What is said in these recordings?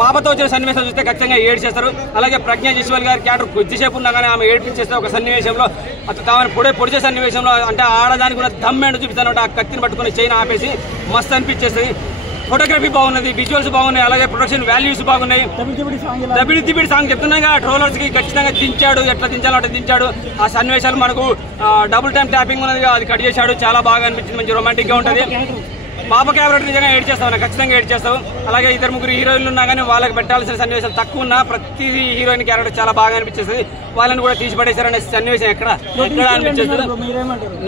పాపతో వచ్చిన సన్నివేశం చూస్తే ఖచ్చితంగా ఏడ్ చేస్తారు. అలాగే ప్రజ్ఞా జైస్వాల్ గారి క్యారెక్టర్ కొద్దిసేపు ఉన్నా కానీ ఆమె ఏడ్పించేస్తే ఒక సన్నివేశంలో ఆమెను పొడిచే సన్నివేశంలో అంటే ఆడదానికి ఉన్న దమ్మేండు చూపిస్తాను. ఆ కత్తిని పట్టుకుని చైన్ ఆపేసి మస్తు అనిపించేస్తుంది. ఫోటోగ్రఫీ బాగున్నది, విజువల్స్ బాగున్నాయి, అలాగే ప్రొడక్షన్ వాల్యూస్ బాగున్నాయి. దబిడి సాంగ్ చెప్తున్నాగా ట్రోలర్స్ కి ఖచ్చితంగా దించాడు, ఎట్లా దించాలో అట్లా దించాడు. ఆ సన్నివేశాలు మనకు డబుల్ టైం ట్యాపింగ్ ఉన్నది, అది కట్ చేశాడు, చాలా బాగా అనిపించింది, మంచి రొమాంటిక్ గా ఉంటుంది. పాప క్యారెక్టర్ నిజంగా ఏడ్ చేస్తావు, ఖచ్చితంగా ఏడ్ చేస్తావు. అలాగే 2-3 హీరోయిన్లు ఉన్నా కానీ వాళ్ళకి పెట్టాల్సిన సన్నివేశాలు తక్కువ ఉన్నా ప్రతి హీరోయిన్ క్యారెక్టర్ చాలా బాగా అనిపించేస్తుంది. వాళ్ళని కూడా తీసి పడేశారనే సన్నివేశం ఎక్కడ అనిపించేస్తుంది.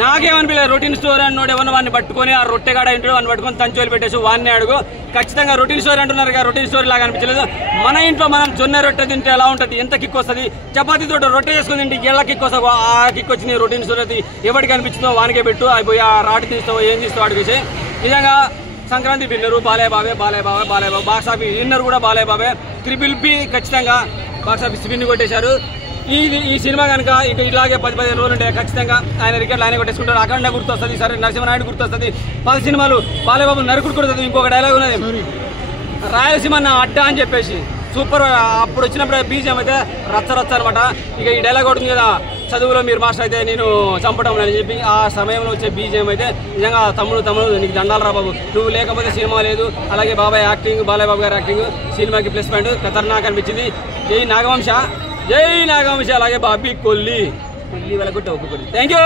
నాకేమనిపించలేదు. రొటీన్ స్టోర్ అన్నోడు ఎవరిని వాడిని పట్టుకొని ఆ రొట్టెగాడ ఇంట్లో వాడిని పట్టుకొని తంచోలు పెట్టేసి వాడిని అడుగు. ఖచ్చితంగా రొటీన్ స్టోరీ అంటున్నారు కదా, రొటీన్ స్టోరీ లాగా అనిపించలేదు. మన ఇంట్లో మనం జొన్న రొట్టె తింటే ఎలా ఉంటుంది, ఎంత కిక్ వస్తుంది, చపాతీతో రొట్టె చేసుకుని తింటే ఎలా కిక్ వస్తావు, ఆ కిక్ వచ్చిన రొటీన్ స్టోరీ ఎవరికి అనిపించిందో వానికే పెట్టు. అయిపోయి ఆ రాటు తీస్తావు, ఏం తీస్తావు వాడికి. నిజంగా సంక్రాంతి విన్నరు బాలయ్య బాబే బాక్స్ ఆఫీస్ విన్నర్ కూడా బాలయ్య బాబే. BBB ఖచ్చితంగా బాక్స్ ఆఫీస్ విన్ కొట్టేశారు. ఈ సినిమా కనుక ఇంకా ఇలాగే 10-15 రోజులు ఉంటే ఖచ్చితంగా ఆయన రికార్డులు ఆయన కొట్టేసుకుంటారు. అఖండ గుర్తొస్తుంది, సరే నరసింహనాయుడు గుర్తొస్తుంది, 10 సినిమాలు బాలయ్య బాబు నరుకుడు కొడుతుంది. ఇంకొక డైలాగ్ ఉన్నది, రాయలసీమ అడ్డ అని చెప్పేసి సూపర్. అప్పుడు వచ్చినప్పుడు బీజం అయితే రచ్చ అనమాట. ఇక ఈ డైలాగ్ ఒకటి కదా, చదువులో మీరు మాస్టర్ అయితే నేను చంపడం అని చెప్పి ఆ సమయంలో వచ్చే బీజం అయితే నిజంగా తమ్ముడు నీకు దండాలు రా బాబు, నువ్వు లేకపోతే సినిమా లేదు. అలాగే బాలయ్య బాబు గారి యాక్టింగ్ సినిమాకి ప్లస్ పాయింట్ ఖతర్నాక్ అనిపించింది. జై నాగవంశ, అలాగే బాబీ కొల్లి వెళ్ళగొట్టే ఒప్పుకోండి. Thank you.